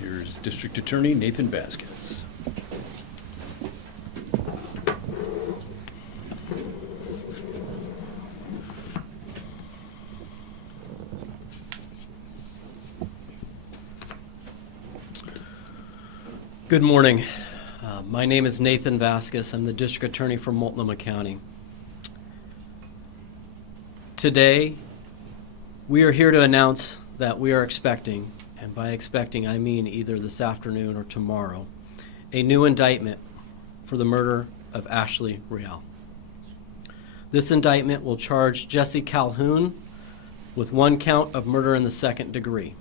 Here's District Attorney Nathan Vasquez. Good morning. My name is Nathan Vasquez. I'm the District Attorney for Multnomah County. Today, we are here to announce that we are expecting, and by expecting I mean either this afternoon or tomorrow, a new indictment for the murder of Ashley Real. This indictment will charge Jesse Calhoun with 1 count of murder in the 2nd degree.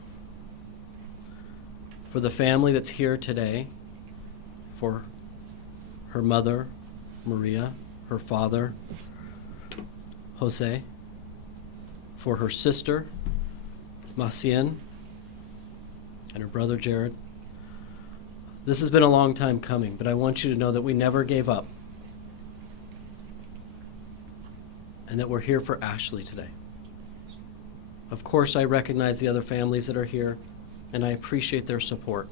For the family that's here today, for her mother, Maria, her father, Jose, for her sister, Macien, and her brother, Jared. This has been a long time coming, but I want you to know that we never gave up and that we're here for Ashley today. Of course, I recognize the other families that are here, and I appreciate their support.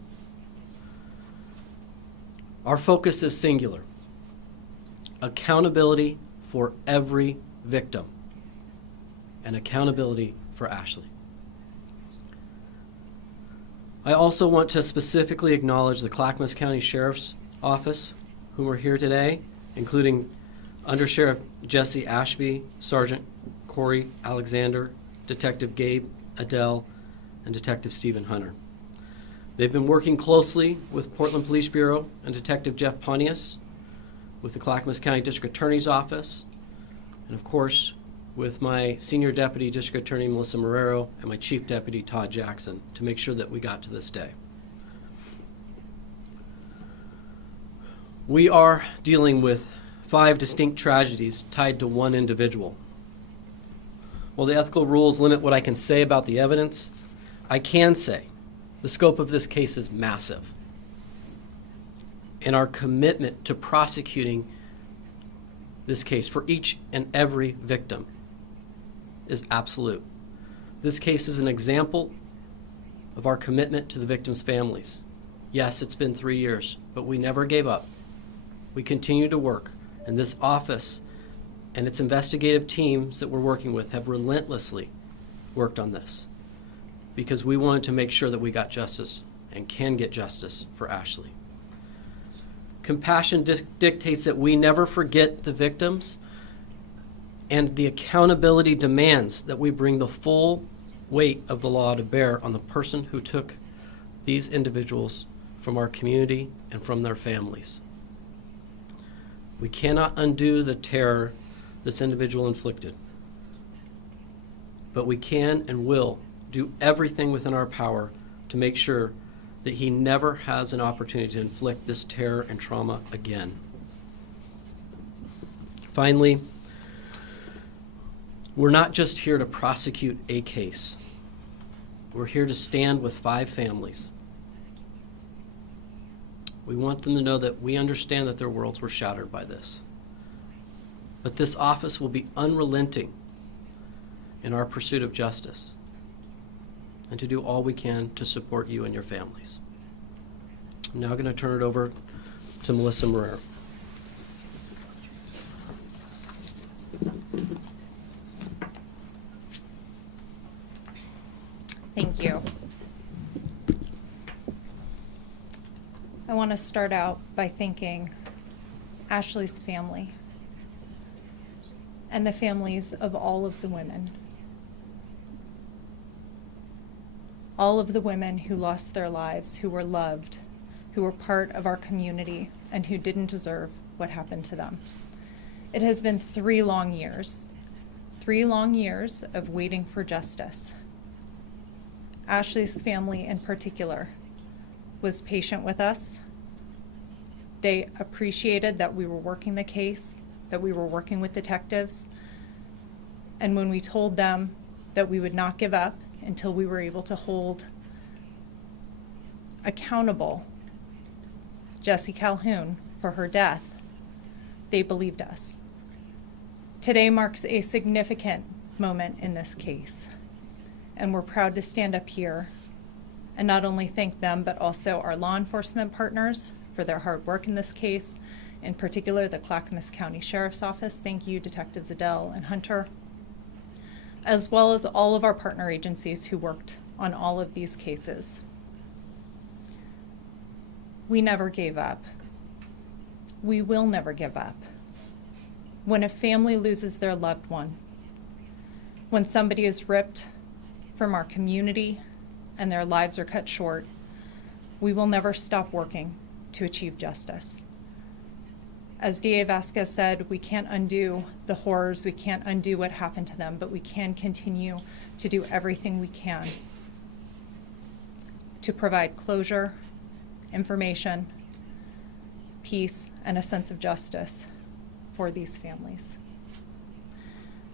Our focus is singular: accountability for every victim and accountability for Ashley. I also want to specifically acknowledge the Clackamas County Sheriff's Office, who are here today, including Under Sheriff Jesse Ashby, Sergeant Corey Alexander, Detective Gabe Adele, and Detective Stephen Hunter. They've been working closely with Portland Police Bureau and Detective Jeff Pontius, with the Clackamas County District Attorney's Office, and of course, with my Senior Deputy District Attorney Melissa Marrero and my Chief Deputy Todd Jackson to make sure that we got to this day. We are dealing with 5 distinct tragedies tied to one individual. While the ethical rules limit what I can say about the evidence, I can say the scope of this case is massive, and our commitment to prosecuting this case for each and every victim is absolute. This case is an example of our commitment to the victims' families. Yes, it's been 3 years, but we never gave up. We continue to work, and this office and its investigative teams that we're working with have relentlessly worked on this because we wanted to make sure that we got justice and can get justice for Ashley. Compassion dictates that we never forget the victims, and the accountability demands that we bring the full weight of the law to bear on the person who took these individuals from our community and from their families. We cannot undo the terror this individual inflicted, but we can and will do everything within our power to make sure that he never has an opportunity to inflict this terror and trauma again. Finally, we're not just here to prosecute a case. We're here to stand with 5 families. We want them to know that we understand that their worlds were shattered by this. But this office will be unrelenting in our pursuit of justice and to do all we can to support you and your families. I'm now going to turn it over to Melissa Marrero. Thank you. I want to start out by thanking Ashley's family and the families of all of the women. All of the women who lost their lives, who were loved, who were part of our community, and who didn't deserve what happened to them. It has been 3 long years. 3 long years of waiting for justice. Ashley's family in particular was patient with us. They appreciated that we were working the case, that we were working with detectives. And when we told them that we would not give up until we were able to hold accountable Jesse Calhoun for her death, they believed us. Today marks a significant moment in this case, and we're proud to stand up here and not only thank them, but also our law enforcement partners for their hard work in this case, in particular the Clackamas County Sheriff's Office. Thank you, Detectives Adele and Hunter, as well as all of our partner agencies who worked on all of these cases. We never gave up. We will never give up. When a family loses their loved one, when somebody is ripped from our community and their lives are cut short, we will never stop working to achieve justice. As DA Vasquez said, we can't undo the horrors, we can't undo what happened to them, but we can continue to do everything we can to provide closure, information, peace, and a sense of justice for these families.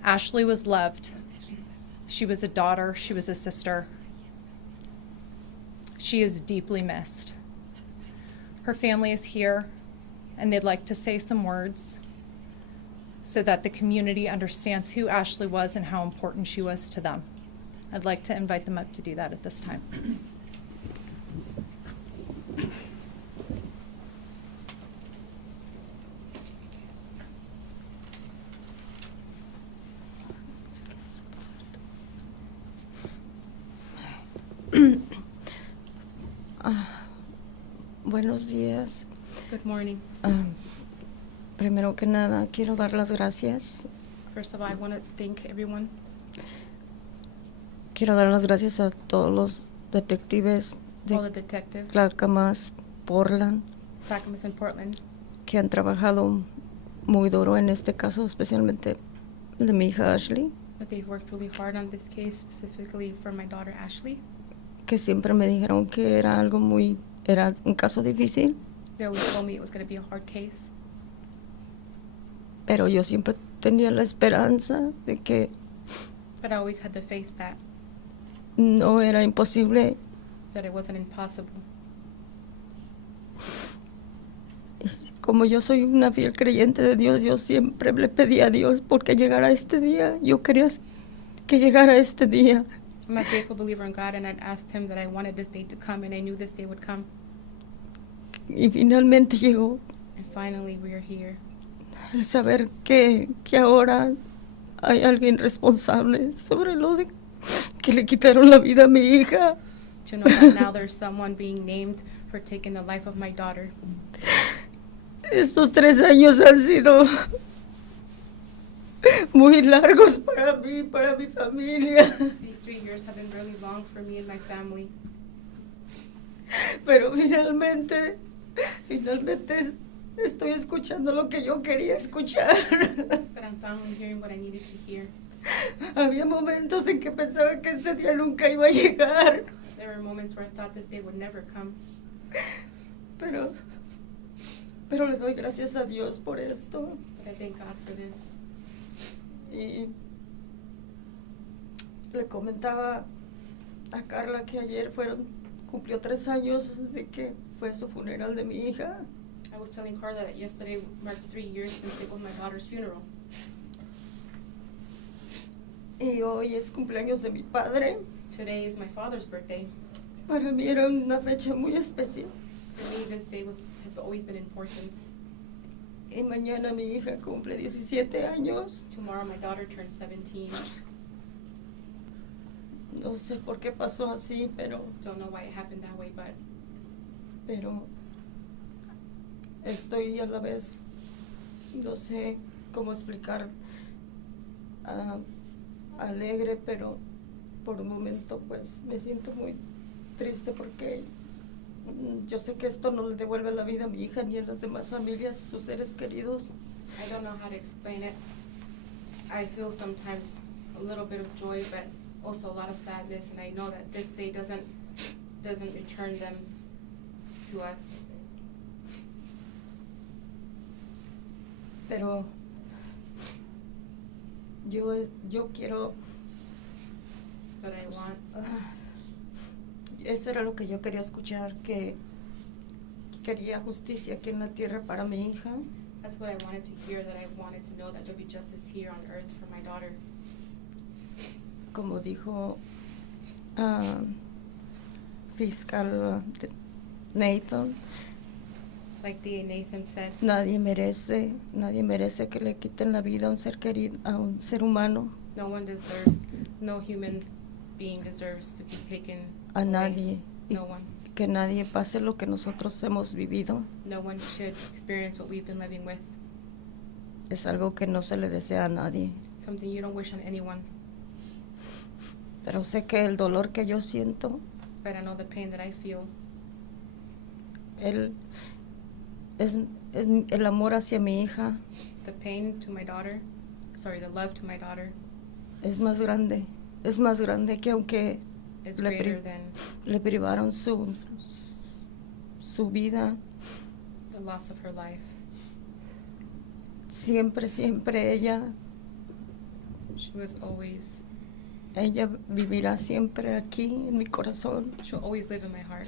Ashley was loved. She was a daughter, she was a sister. She is deeply missed. Her family is here, and they'd like to say some words so that the community understands who Ashley was and how important she was to them. I'd like to invite them up to do that at this time. Buenos días. Good morning. Primero que nada, quiero dar las gracias. First of all, I want to thank everyone. Quiero dar las gracias a todos los detectives All the de detectives, Clackamas, Portland, Clackamas and Portland, que han trabajado muy duro en este caso, especialmente el de mi hija Ashley, but they've worked really hard on this case, specifically for my daughter Ashley. que siempre me dijeron que era un caso difícil, They always told me it was going to be a hard case, pero yo siempre tenía la esperanza de que but I always had the faith that no era imposible. it wasn't impossible. Y como yo soy una fiel creyente de Dios, yo siempre le pedí a Dios porque llegara este día. Yo quería que llegara este día. I'm a faithful believer in God, and I'd asked him that I wanted this day to come, and I knew this day would come. Y finalmente llegó And finally, we are here. el saber que ahora hay alguien responsable sobre lo de que le quitaron la vida a mi hija. To know that now there's someone being named for taking the life of my daughter. Estos 3 años han sido muy largos para mí, para mi familia. These 3 years have been really long for me and my family. Pero finalmente estoy escuchando lo que yo quería escuchar. But I'm finally hearing what I needed to hear. Había momentos en que pensaba que este día nunca iba a llegar, There were moments where I thought this day would never come. pero le doy gracias a Dios por esto. But I thank God for this. Y le comentaba a Carla que ayer cumplió 3 años de que fue su funeral de mi hija. I was telling Carla that yesterday marked 3 years since it was my daughter's funeral. Y hoy es cumpleaños de mi padre. Today is my father's birthday. Para mí era una fecha muy especial. For me, this day has always been important. Y mañana mi hija cumple 17 años. Tomorrow my daughter turns 17. No sé por qué pasó así, pero Don't know why it happened that way, but estoy a la vez, no sé cómo explicar, alegre, pero por un momento pues me siento muy triste porque yo sé que esto no le devuelve la vida a mi hija ni a las demás familias, sus seres queridos. I don't know how to explain it. I feel sometimes a little bit of joy, but also a lot of sadness, and I know that this day doesn't return them to us. Pero yo quiero, But I want, eso era lo que yo quería escuchar, que quería justicia aquí en la tierra para mi hija. that's what I wanted to hear, that I wanted to know that there'll be justice here on earth for my daughter. Como dijo fiscal Nathan, Like DA Nathan said, nadie merece que le quiten la vida a un ser querido, a un ser humano, no human being deserves to be taken a away. nadie. Y No one. que nadie pase lo que nosotros hemos vivido. No one should experience what we've been living with. Es algo que no se le desea a nadie. Something you don't wish on anyone. Pero sé que el dolor que yo siento, But I know the pain that I feel. es el amor hacia mi hija The pain to my daughter. The love to my daughter es más grande. Es más grande que aunque is le, greater than le privaron su vida. the loss of her life. Siempre ella vivirá siempre aquí en mi corazón She'll always live in my heart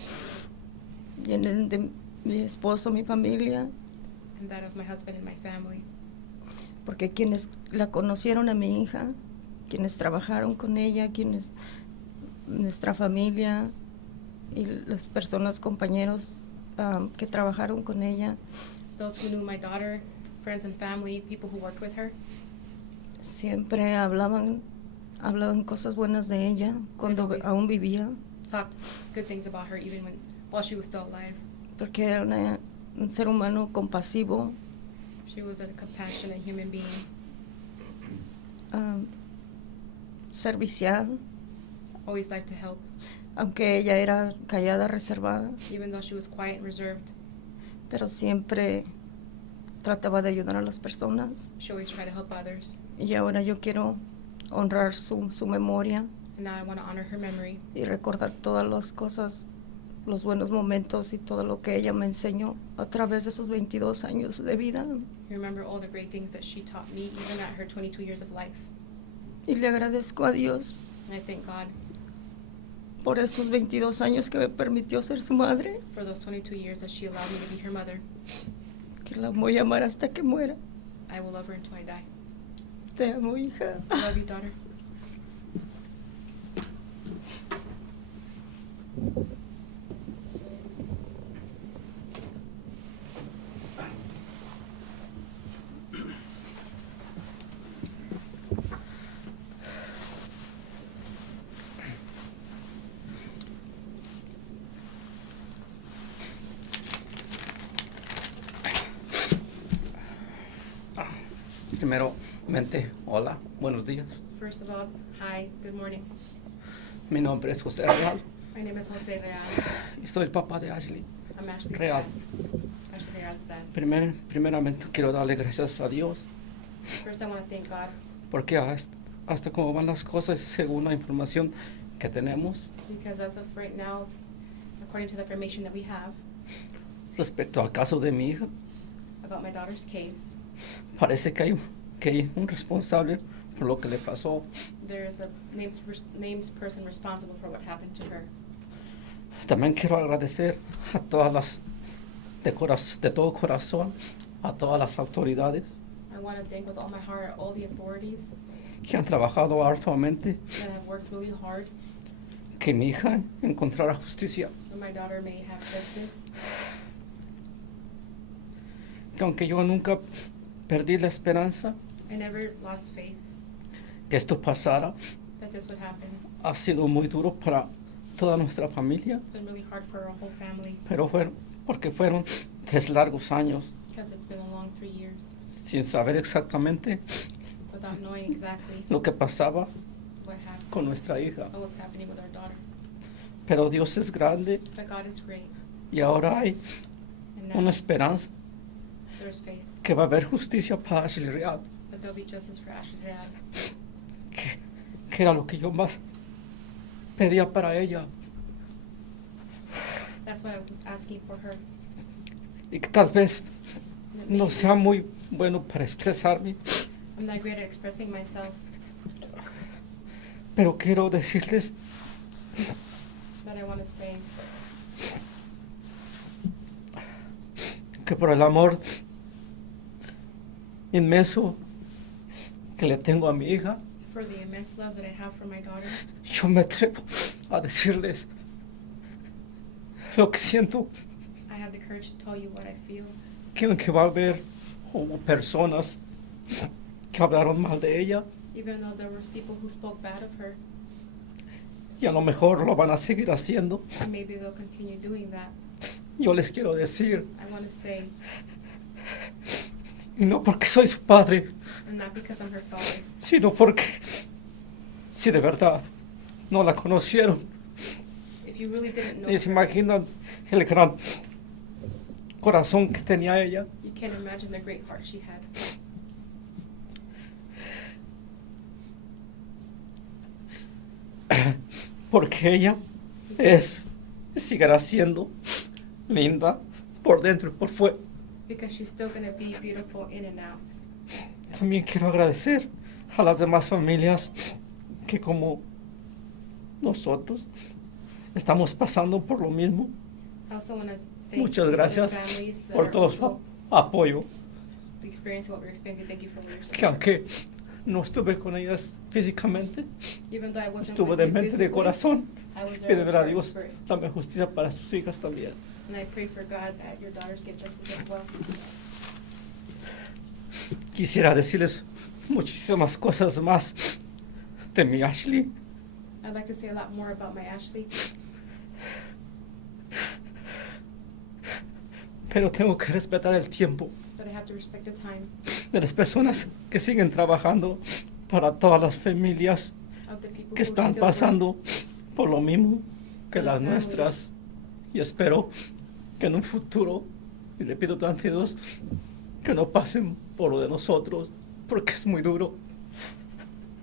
y en el de mi esposo, mi familia, and that of my husband and my family. porque quienes la conocieron a mi hija, quienes trabajaron con ella, nuestra familia y las personas, compañeros que trabajaron con ella, Those who knew my daughter, friends and family, people who worked with her, siempre hablaban cosas buenas de ella cuando Always. aún vivía, talked good things about her even while she was still alive. porque era un ser humano compasivo, She was a compassionate human being, servicial, always liked to help, aunque ella era callada, reservada, even though she was quiet and reserved. pero siempre trataba de ayudar a las personas. She always tried to help others. Y ahora yo quiero honrar su memoria And now I want to honor her memory y recordar todas las cosas, los buenos momentos y todo lo que ella me enseñó a través de esos 22 años de vida. remember all the great things that she taught me even at her 22 years of life. Y le agradezco a Dios And I thank God por esos 22 años que me permitió ser su madre, for those 22 years that she allowed me to be her mother. que la voy a amar hasta que muera. I will love her until I die. Te amo, hija. I love you, daughter. Primeramente, hola, buenos días. First of all, hi, good morning. Mi nombre es José Real My name is Jose Real. y soy el papá de Ashley. I'm Ashley Real. Ashley Real's dad. Primeramente quiero darle gracias a Dios First, I want to thank God porque hasta cómo van las cosas según la información que tenemos because as of right now, according to the information that we have respecto al caso de mi hija, about my daughter's case, parece que hay un responsable por lo que le pasó. there's a named person responsible for what happened to her. También quiero agradecer a todas las, de todo corazón, a todas las autoridades I want to thank with all my heart all the authorities que han trabajado arduamente that have worked really hard que mi hija encontrara justicia. so my daughter may have justice. Que aunque yo nunca perdí la esperanza I never lost faith que esto pasara, that this would happen. ha sido muy duro para toda nuestra familia, It's been really hard for our whole family pero porque fueron 3 largos años because it's been a long 3 years sin saber exactamente without knowing exactly lo que pasaba what happened, con nuestra hija. what was happening with our daughter. Pero Dios es grande But God is great, y ahora hay and now una esperanza there's faith que va a haber justicia para Ashley Real, that there'll be justice for Ashley Real. que era lo que yo más pedía para ella That's what I was asking for her. y que tal vez And it no may sea be- muy bueno para expresarme, I'm not great at expressing myself, pero quiero decirles but I want to say que por el amor inmenso que le tengo a mi hija, for the immense love that I have for my daughter, yo me atrevo a decirles lo que siento, I have the courage to tell you what I feel. que va a haber hubo personas que hablaron mal de ella Even though there was people who spoke bad of her, y a lo mejor lo van a seguir haciendo. and maybe they'll continue doing that. Yo les quiero decir, I want to say, y no porque soy su padre, and not because I'm her father, sino porque si de verdad no la conocieron, if you really didn't know ni se her, imaginan el gran corazón que tenía ella. you can't imagine the great heart she had. Porque ella seguirá siendo linda por dentro y por fuera. Because she's still going to be beautiful in and out. También quiero agradecer a las demás familias que como nosotros estamos pasando por lo mismo. I also want to thank Muchas the other gracias families that por are todo su also apoyo. experiencing what we're experiencing. Thank you for your Que support. aunque no estuve con ellas físicamente, Even though I wasn't estuve with de you mente, de physically, corazón. I was Y there de with verdad heart and Dios spirit. dame justicia para sus hijas también. And I pray for God that your daughters get justice as well. Quisiera decirles muchísimas cosas más de mi Ashley, I'd like to say a lot more about my Ashley, pero tengo que respetar el tiempo but I have to respect the time de las personas que siguen trabajando para todas las familias of the people que who están still work. pasando por lo mismo que For the las families. nuestras. Y espero que en un futuro, y le pido tanto a Dios, que no pasen por lo de nosotros, porque es muy duro.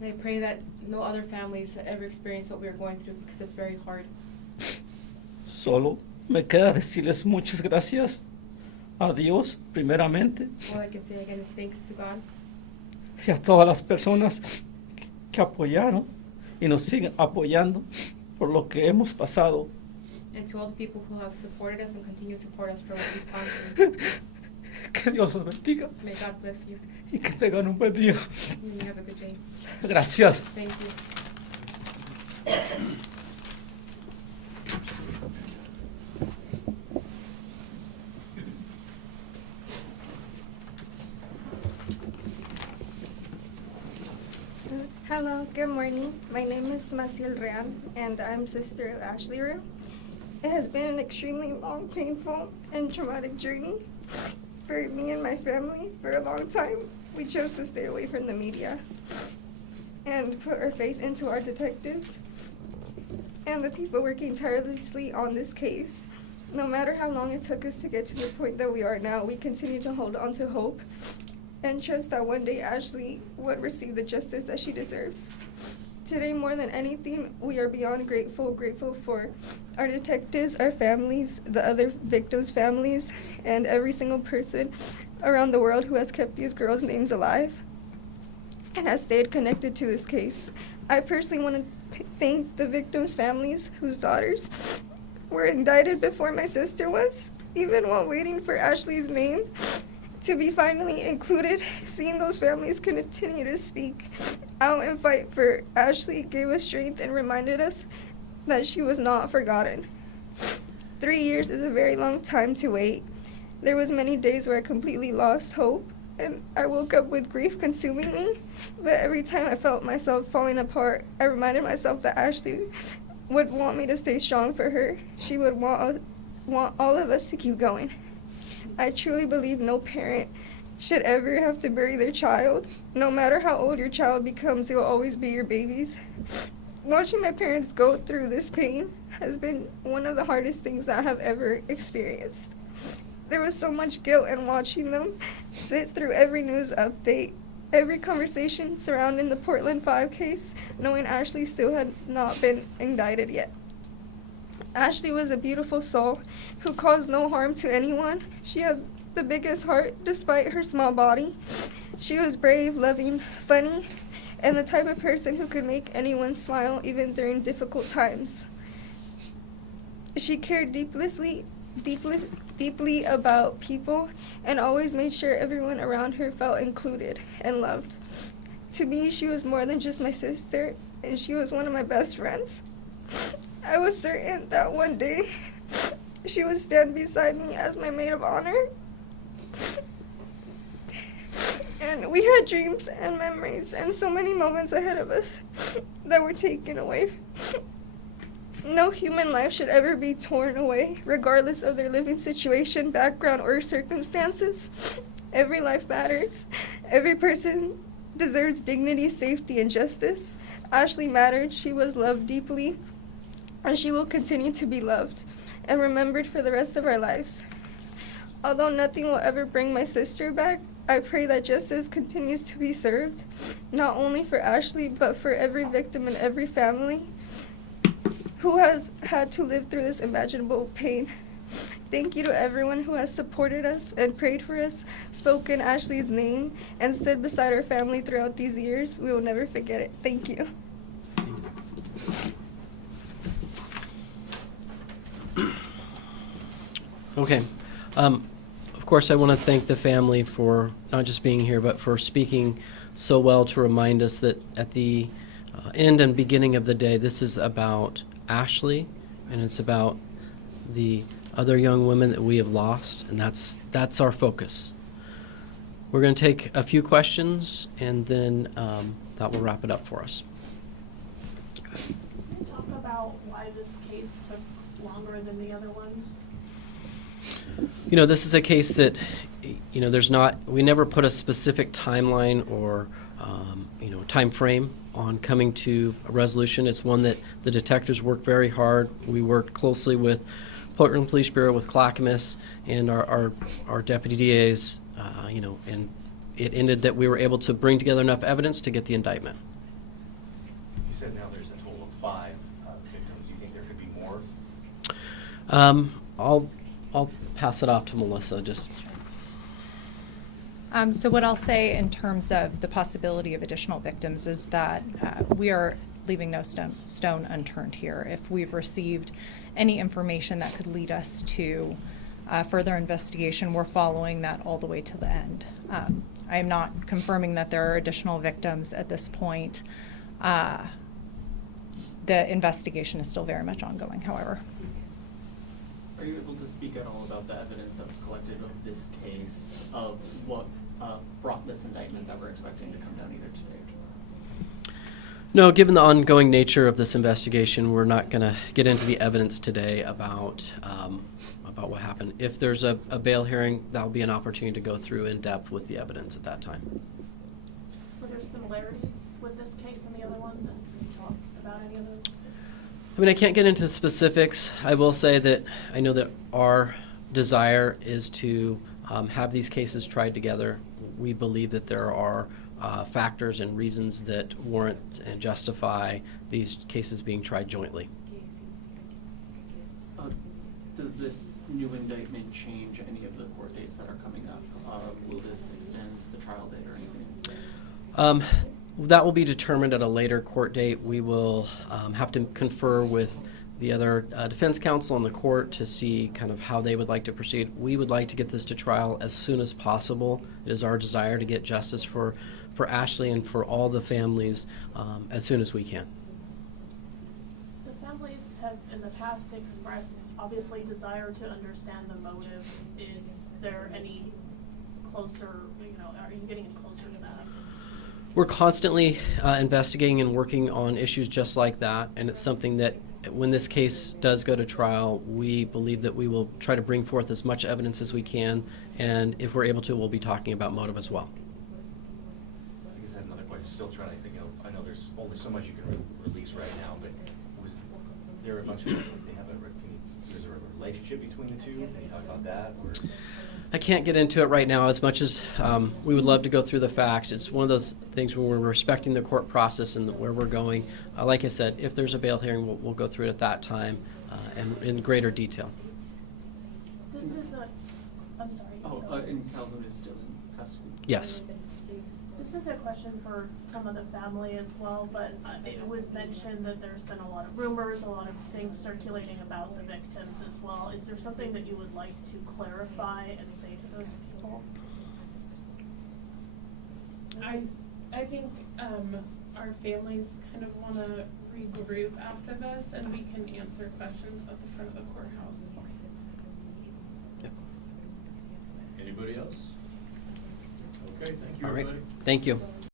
And I pray that no other families ever experience what we are going through because it's very hard. Solo me queda decirles muchas gracias a Dios, primeramente, All I can say again is thanks to God y a todas las personas que apoyaron y nos siguen apoyando por lo que hemos pasado. and to all the people who have supported us and continue to support us for what we've gone through. Que Dios los bendiga May God bless you y que tengan un buen día. and you have a good day. Gracias. Thank you. Hello, good morning. My name is Maciel Real, and I'm sister of Ashley Real. It has been an extremely long, painful, and traumatic journey for me and my family. For a long time, we chose to stay away from the media and put our faith into our detectives and the people working tirelessly on this case. No matter how long it took us to get to the point that we are now, we continue to hold on to hope and trust that one day Ashley would receive the justice that she deserves. Today, more than anything, we are beyond grateful for our detectives, our families, the other victims' families, and every single person around the world who has kept these girls' names alive and has stayed connected to this case. I personally want to thank the victims' families whose daughters were indicted before my sister was, even while waiting for Ashley's name to be finally included. Seeing those families continue to speak out and fight for Ashley gave us strength and reminded us that she was not forgotten. 3 years is a very long time to wait. There was many days where I completely lost hope and I woke up with grief consuming me, but every time I felt myself falling apart, I reminded myself that Ashley would want me to stay strong for her. She would want all of us to keep going. I truly believe no parent should ever have to bury their child. No matter how old your child becomes, it will always be your baby's. Watching my parents go through this pain has been one of the hardest things that I have ever experienced. There was so much guilt in watching them sit through every news update, every conversation surrounding the Portland 5 case, knowing Ashley still had not been indicted yet. Ashley was a beautiful soul who caused no harm to anyone. She had the biggest heart despite her small body. She was brave, loving, funny, and the type of person who could make anyone smile even during difficult times. She cared deeply about people and always made sure everyone around her felt included and loved. To me, she was more than just my sister, and she was one of my best friends. I was certain that one day she would stand beside me as my maid of honor. And we had dreams and memories and so many moments ahead of us that were taken away. No human life should ever be torn away, regardless of their living situation, background, or circumstances. Every life matters. Every person deserves dignity, safety, and justice. Ashley mattered. She was loved deeply, and she will continue to be loved and remembered for the rest of our lives. Although nothing will ever bring my sister back, I pray that justice continues to be served, not only for Ashley, but for every victim and every family who has had to live through this unimaginable pain. Thank you to everyone who has supported us and prayed for us, spoken Ashley's name, and stood beside our family throughout these years. We will never forget it. Thank you. Okay. Of course, I want to thank the family for not just being here, but for speaking so well to remind us that at the end and beginning of the day, this is about Ashley, and it's about the other young women that we have lost, and that's our focus. We're going to take a few questions, and then that will wrap it up for us. Can you talk about why this case took longer than the other ones? You know, this is a case that, you know, we never put a specific timeline or, time frame on coming to a resolution. It's one that the detectives worked very hard. We worked closely with Portland Police Bureau, with Clackamas, and our deputy DAs, and it ended that we were able to bring together enough evidence to get the indictment. You said now there's a total of 5 victims. Do you think there could be more? I'll pass it off to Melissa. So what I'll say in terms of the possibility of additional victims is that we are leaving no stone unturned here. If we've received any information that could lead us to further investigation, we're following that all the way to the end. I am not confirming that there are additional victims at this point. The investigation is still very much ongoing, however. Are you able to speak at all about the evidence that was collected of this case, of what brought this indictment that we're expecting to come down either today? No, given the ongoing nature of this investigation, we're not going to get into the evidence today about what happened. If there's a bail hearing, that'll be an opportunity to go through in depth with the evidence at that time. Were there similarities with this case and the other ones, and can you talk about any of those? I mean, I can't get into specifics. I will say that I know that our desire is to have these cases tried together. We believe that there are factors and reasons that warrant and justify these cases being tried jointly. Does this new indictment change any of the court dates that are coming up? Will this extend the trial date or anything? That will be determined at a later court date. We will have to confer with the other defense counsel and the court to see kind of how they would like to proceed. We would like to get this to trial as soon as possible. It is our desire to get justice for Ashley and for all the families as soon as we can. The families have in the past expressed obviously desire to understand the motive. Is there any closer, are you getting any closer to that? We're constantly investigating and working on issues just like that, and it's something that when this case does go to trial, we believe that we will try to bring forth as much evidence as we can, and if we're able to, we'll be talking about motive as well. I guess I have another question. Still trying to think of, I know there's only so much you can release right now, but was there a bunch of, is there a relationship between the two? Can you talk about that? Or? I can't get into it right now as much as we would love to go through the facts. It's one of those things when we're respecting the court process and where we're going. Like I said, if there's a bail hearing, we'll go through it at that time and in greater detail. This is I'm sorry. And Calhoun is still in custody? Yes. This is a question for some of the family as well, but it was mentioned that there's been a lot of rumors, a lot of things circulating about the victims as well. Is there something that you would like to clarify and say to those people? I think our families kind of want to regroup after this, and we can answer questions at the front of the courthouse. Okay, thank you, All right. everybody. Thank you.